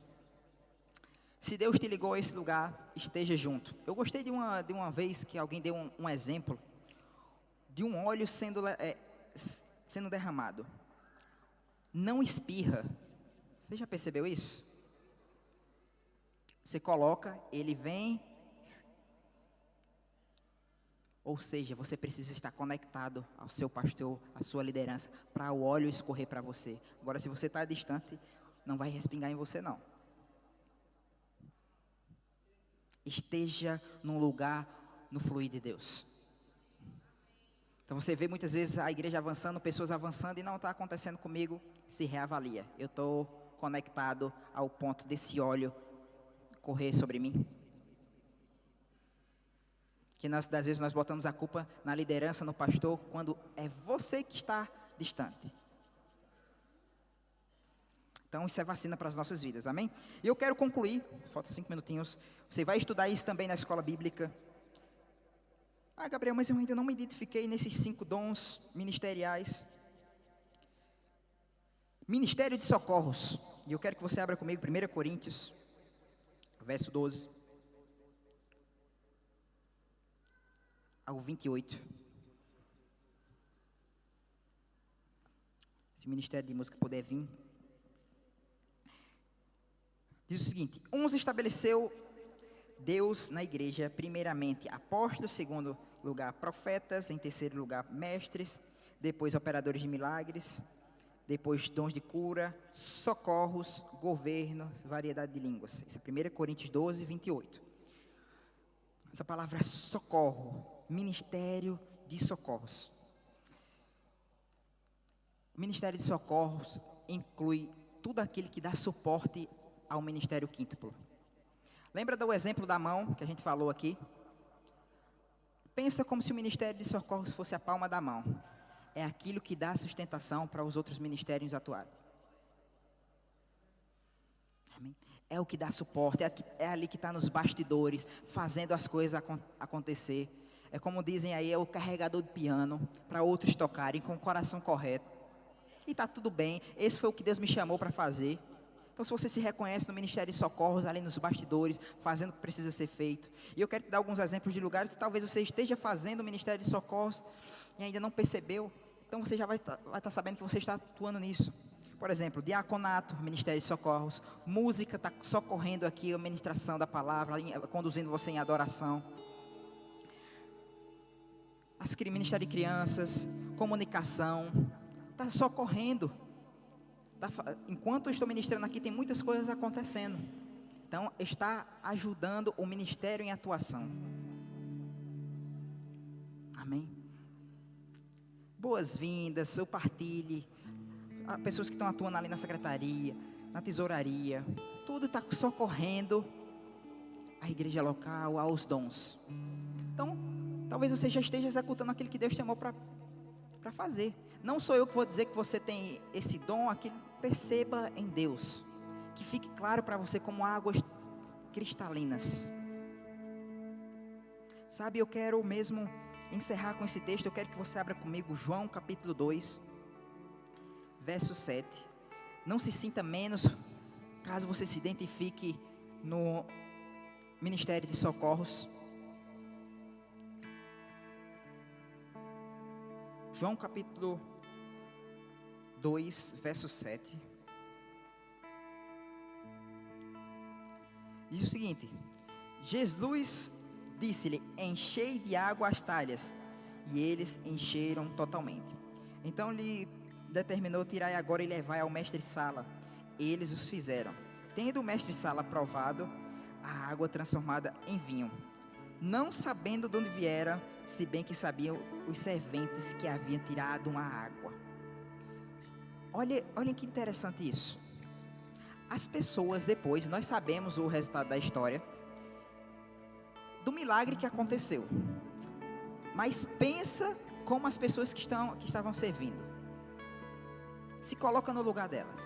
Se Deus te ligou a esse lugar, esteja junto. Eu gostei de uma vez que alguém deu um exemplo de um óleo sendo derramado. Não espirra. Você já percebeu isso? Você coloca, ele vem. Ou seja, você precisa estar conectado ao seu pastor, à sua liderança, para o óleo escorrer para você. Agora, se você está distante, não vai respingar em você, não. Esteja num lugar, no fluir de Deus. Então você vê muitas vezes a igreja avançando, pessoas avançando, e não está acontecendo comigo, se reavalia. Eu estou conectado ao ponto desse óleo correr sobre mim? Que às vezes nós botamos a culpa na liderança, no pastor, quando é você que está distante. Então isso é vacina para as nossas vidas, amém? E eu quero concluir, falta 5 minutinhos. Você vai estudar isso também na escola bíblica. Ah, Gabriel, mas eu ainda não me identifiquei nesses 5 dons ministeriais. Ministério de socorros. E eu quero que você abra comigo 1 Coríntios, verso 12 ao 28. Se o Ministério de Música puder vir. Diz o seguinte: uns estabeleceu Deus na igreja, primeiramente apóstolos, segundo lugar profetas, em terceiro lugar mestres, depois operadores de milagres, depois dons de cura, socorros, governo, variedade de línguas. Isso é 1 Coríntios 12, 28. Essa palavra socorro, ministério de socorros. O ministério de socorros inclui tudo aquilo que dá suporte ao ministério quíntuplo. Lembra do exemplo da mão que a gente falou aqui? Pensa como se o ministério de socorros fosse a palma da mão. É aquilo que dá sustentação para os outros ministérios atuarem. Amém? É o que dá suporte, é ali que está nos bastidores, fazendo as coisas acontecer. É como dizem aí, é o carregador de piano, para outros tocarem com o coração correto. E está tudo bem, esse foi o que Deus me chamou para fazer. Então, se você se reconhece no ministério de socorros, ali nos bastidores, fazendo o que precisa ser feito. E eu quero te dar alguns exemplos de lugares que talvez você esteja fazendo o ministério de socorros e ainda não percebeu. Então, você já vai estar sabendo que você está atuando nisso. Por exemplo, diaconato, ministério de socorros. Música, está socorrendo aqui a ministração da palavra, conduzindo você em adoração. Ministério de crianças, comunicação, está socorrendo. Enquanto eu estou ministrando aqui, tem muitas coisas acontecendo. Então, está ajudando o ministério em atuação. Amém? Boas-vindas, eu partilhe. Pessoas que estão atuando ali na secretaria, na tesouraria. Tudo está socorrendo a igreja local, aos dons. Então, talvez você já esteja executando aquilo que Deus chamou para fazer. Não sou eu que vou dizer que você tem esse dom, aquilo. Perceba em Deus, que fique claro para você como águas cristalinas. Sabe, eu quero mesmo encerrar com esse texto. Eu quero que você abra comigo João capítulo 2, verso 7. Não se sinta menos caso você se identifique no ministério de socorros. João capítulo 2, verso 7. Diz o seguinte: Jesus disse-lhe: enchei de água as talhas. E eles encheram totalmente. Então lhe determinou: tirai agora e levai ao mestre-sala. Eles os fizeram. Tendo o mestre-sala provado a água transformada em vinho, não sabendo de onde viera, se bem que sabiam os serventes que haviam tirado uma água. Olhem que interessante isso. As pessoas depois, nós sabemos o resultado da história, do milagre que aconteceu. Mas pensa como as pessoas que estavam servindo. Se coloca no lugar delas.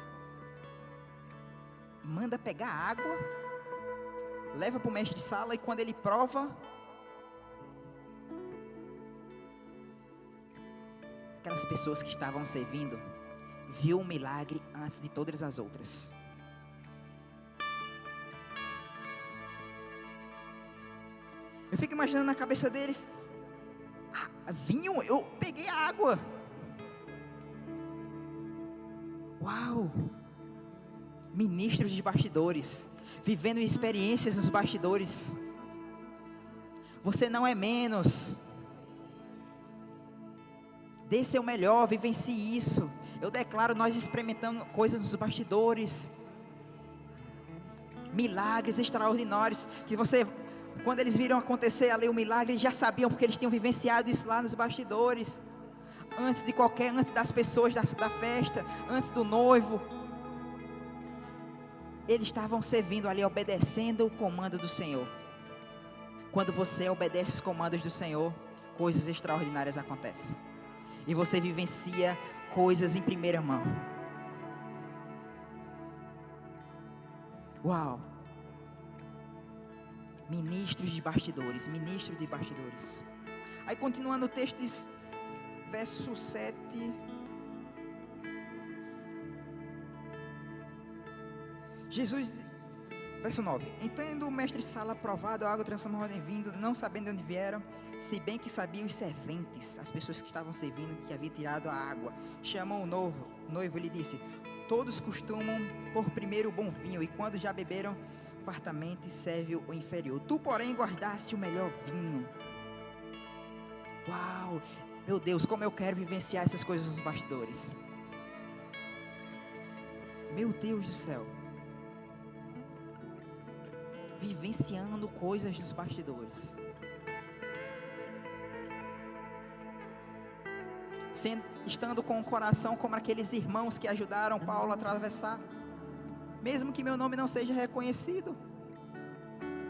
Manda pegar água, leva para o mestre-sala e quando ele prova, aquelas pessoas que estavam servindo viu um milagre antes de todas as outras. Eu fico imaginando na cabeça deles: vinho, eu peguei a água. Uau! Ministros de bastidores, vivendo experiências nos bastidores. Você não é menos. Dê seu melhor, vivencie isso. Eu declaro, nós experimentando coisas nos bastidores, milagres extraordinários, que você, quando eles viram acontecer ali o milagre, já sabiam, porque eles tinham vivenciado isso lá nos bastidores, antes das pessoas da festa, antes do noivo. eles estavam servindo ali, obedecendo o comando do Senhor. Quando você obedece os comandos do Senhor, coisas extraordinárias acontecem. E você vivencia coisas em primeira mão. Uau! Ministros de bastidores, ministro de bastidores. Aí continuando o texto diz, verso 7. Jesus, verso 9. Entendo o mestre Sala provado, a água transformada em vinho, não sabendo de onde vieram, se bem que sabiam os serventes, as pessoas que estavam servindo, que havia tirado a água. Chamou o noivo e lhe disse, todos costumam pôr primeiro o bom vinho, e quando já beberam fartamente, serve o inferior. Tu, porém, guardaste o melhor vinho. Uau, meu Deus, como eu quero vivenciar essas coisas nos bastidores. Meu Deus do céu. Vivenciando coisas nos bastidores. Estando com o coração como aqueles irmãos que ajudaram Paulo a atravessar. Mesmo que meu nome não seja reconhecido.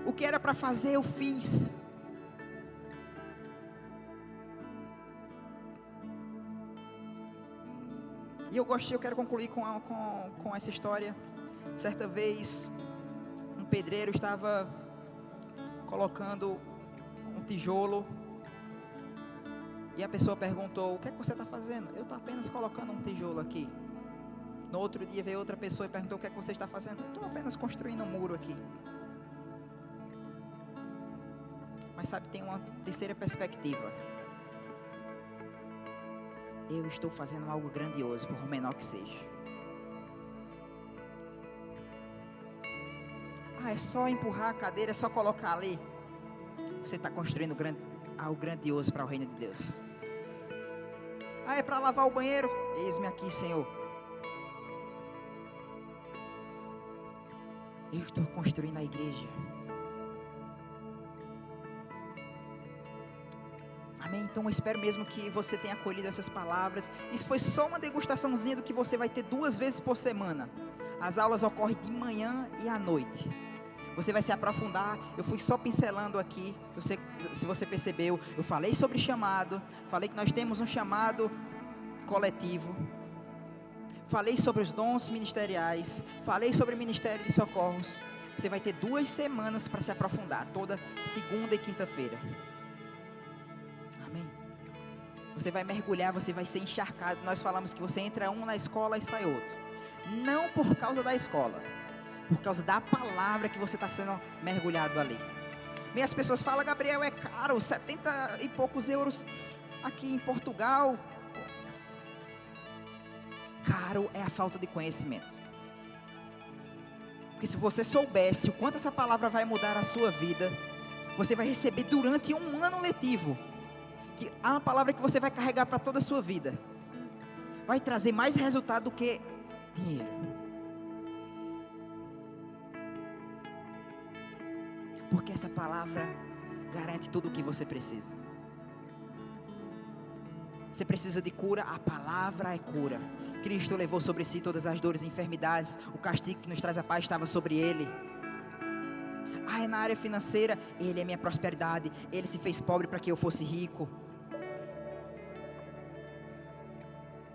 O que era para fazer, eu fiz. E eu quero concluir com essa história. Certa vez, um pedreiro estava colocando um tijolo. E a pessoa perguntou, o que é que você está fazendo? Eu estou apenas colocando um tijolo aqui. No outro dia veio outra pessoa e perguntou, o que é que você está fazendo? Eu estou apenas construindo um muro aqui. Mas sabe, tem uma terceira perspectiva. Eu estou fazendo algo grandioso, por menor que seja. É só empurrar a cadeira, é só colocar ali. Você está construindo algo grandioso para o reino de Deus. É para lavar o banheiro? Eis-me aqui, Senhor. Eu estou construindo a igreja. Amém? Então eu espero mesmo que você tenha acolhido essas palavras. Isso foi só uma degustaçãozinha do que você vai ter 2 vezes por semana. As aulas ocorrem de manhã e à noite. Você vai se aprofundar. Eu fui só pincelando aqui. Se você percebeu, eu falei sobre chamado. Falei que nós temos um chamado coletivo. Falei sobre os dons ministeriais. Falei sobre o ministério de socorros. Você vai ter 2 semanas para se aprofundar. Toda segunda e quinta-feira. Amém? Você vai mergulhar, você vai ser encharcado. Nós falamos que você entra um na escola e sai outro. Não por causa da escola. Por causa da palavra que você está sendo mergulhado ali. E as pessoas falam, Gabriel, é caro, 70 e poucos euros aqui em Portugal. Caro é a falta de conhecimento. Porque se você soubesse o quanto essa palavra vai mudar a sua vida, você vai receber durante um ano letivo, que é uma palavra que você vai carregar para toda a sua vida. Vai trazer mais resultado do que dinheiro. Porque essa palavra garante tudo o que você precisa. Você precisa de cura, a palavra é cura. Cristo levou sobre si todas as dores e enfermidades. O castigo que nos traz a paz estava sobre Ele. É na área financeira, Ele é minha prosperidade. Ele se fez pobre para que eu fosse rico.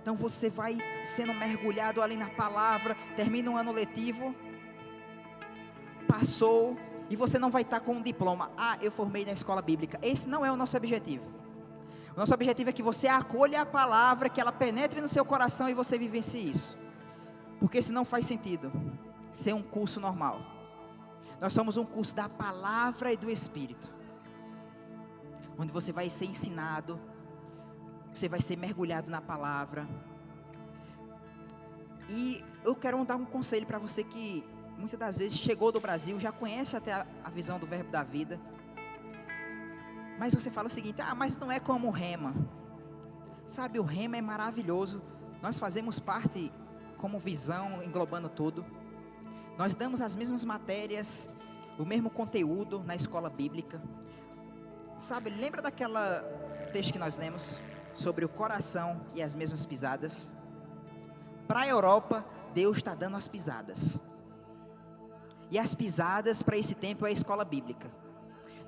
Então você vai sendo mergulhado ali na palavra. Termina um ano letivo. Passou. E você não vai estar com um diploma. Eu formei na escola bíblica. Esse não é o nosso objetivo. O nosso objetivo é que você acolha a palavra, que ela penetre no seu coração e você vivencie isso. Porque senão faz sentido ser um curso normal. Nós somos um curso da palavra e do Espírito. Onde você vai ser ensinado. Você vai ser mergulhado na palavra. E eu quero dar um conselho para você que muitas das vezes chegou do Brasil, já conhece até a visão do verbo da vida. Mas você fala o seguinte, mas não é como o Rema. Sabe, o Rema é maravilhoso. Nós fazemos parte como visão, englobando tudo. Nós damos as mesmas matérias, o mesmo conteúdo na escola bíblica. Sabe, lembra daquela texto que nós lemos sobre o coração e as mesmas pisadas? Para a Europa, Deus está dando as pisadas. E as pisadas para esse tempo é a escola bíblica.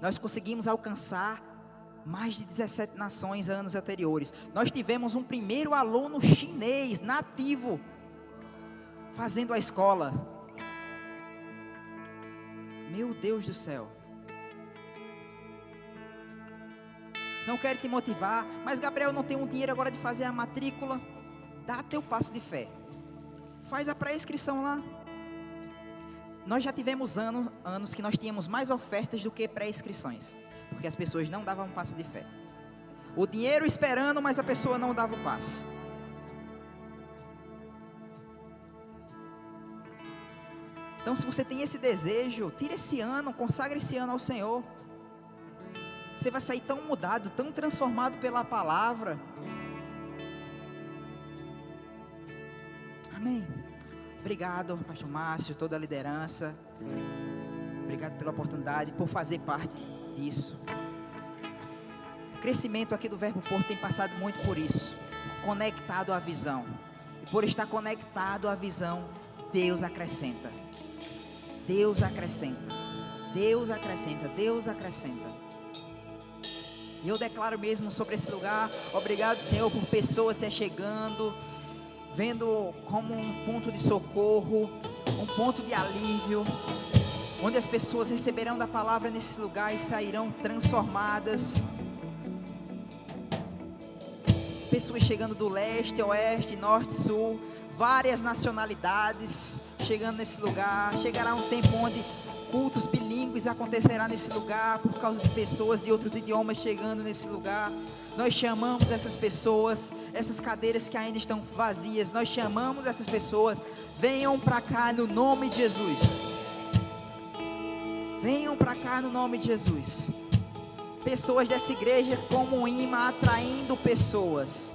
Nós conseguimos alcançar mais de 17 nações anos anteriores. Nós tivemos um primeiro aluno chinês, nativo, fazendo a escola. Meu Deus do céu. Não quero te motivar, mas Gabriel, eu não tenho dinheiro agora de fazer a matrícula. Dá teu passo de fé. Faz a pré-inscrição lá. Nós já tivemos anos que nós tínhamos mais ofertas do que pré-inscrições, porque as pessoas não davam um passo de fé. O dinheiro esperando, mas a pessoa não dava o passo. Então, se você tem esse desejo, tira esse ano, consagra esse ano ao Senhor. Você vai sair tão mudado, tão transformado pela palavra. Amém. Obrigado, pastor Márcio, toda a liderança. Obrigado pela oportunidade, por fazer parte disso. O crescimento aqui do Verbo Porto tem passado muito por isso. Conectado à visão. E por estar conectado à visão, Deus acrescenta. Deus acrescenta. Deus acrescenta. Deus acrescenta. E eu declaro mesmo sobre esse lugar, obrigado, Senhor, por pessoas se chegando, vendo como um ponto de socorro, um ponto de alívio, onde as pessoas receberão da palavra nesse lugar e sairão transformadas. Pessoas chegando do leste, oeste, norte, sul, várias nacionalidades chegando nesse lugar. Chegará um tempo onde cultos bilíngues acontecerá nesse lugar, por causa de pessoas de outros idiomas chegando nesse lugar. Nós chamamos essas pessoas, essas cadeiras que ainda estão vazias, nós chamamos essas pessoas, venham para cá no nome de Jesus. Venham para cá no nome de Jesus. Pessoas dessa igreja como um imã, atraindo pessoas.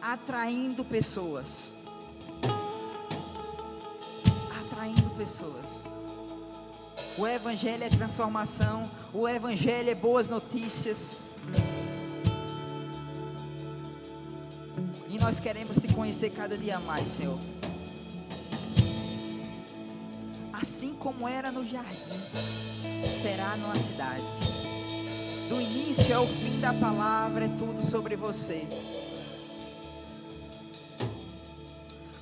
Atraindo pessoas. Atraindo pessoas. O evangelho é transformação. O evangelho é boas notícias. E nós queremos te conhecer cada dia mais, Senhor. Assim como era no jardim, será na cidade. Do início ao fim da palavra é tudo sobre você.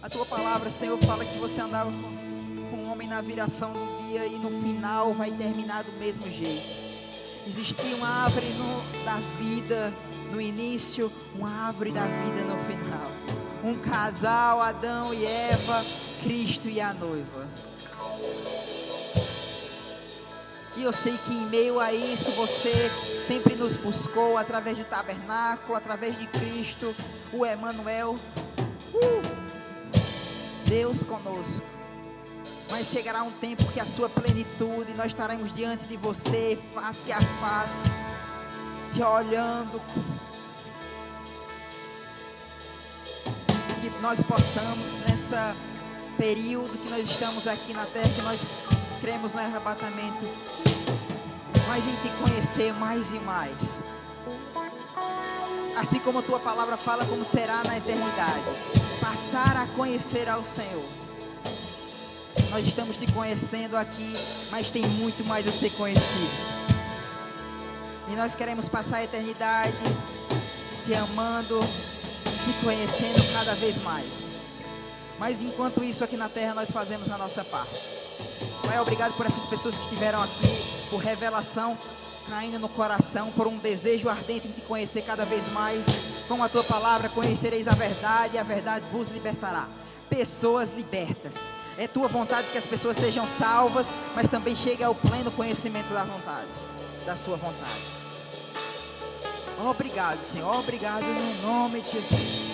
A tua palavra, Senhor, fala que você andava com um homem na viração do dia e no final vai terminar do mesmo jeito. Existia uma árvore da vida no início, uma árvore da vida no final. Um casal, Adão e Eva, Cristo e a noiva. E eu sei que em meio a isso você sempre nos buscou através do tabernáculo, através de Cristo, o Emanuel. Deus conosco. Mas chegará um tempo que a sua plenitude, nós estaremos diante de você, face a face, te olhando. Que nós possamos, nessa período que nós estamos aqui na terra, que nós cremos no arrebatamento, mas em te conhecer mais e mais. Assim como a tua palavra fala, como será na eternidade. Passar a conhecer ao Senhor. Nós estamos te conhecendo aqui, mas tem muito mais a ser conhecido. E nós queremos passar a eternidade te amando, te conhecendo cada vez mais. Mas enquanto isso aqui na terra nós fazemos a nossa parte. Pai, obrigado por essas pessoas que estiveram aqui, por revelação caindo no coração, por um desejo ardente em te conhecer cada vez mais. Com a tua palavra conhecereis a verdade e a verdade vos libertará. Pessoas libertas. É tua vontade que as pessoas sejam salvas, mas também chegue ao pleno conhecimento da vontade, da sua vontade. Obrigado, Senhor. Obrigado no nome de Jesus.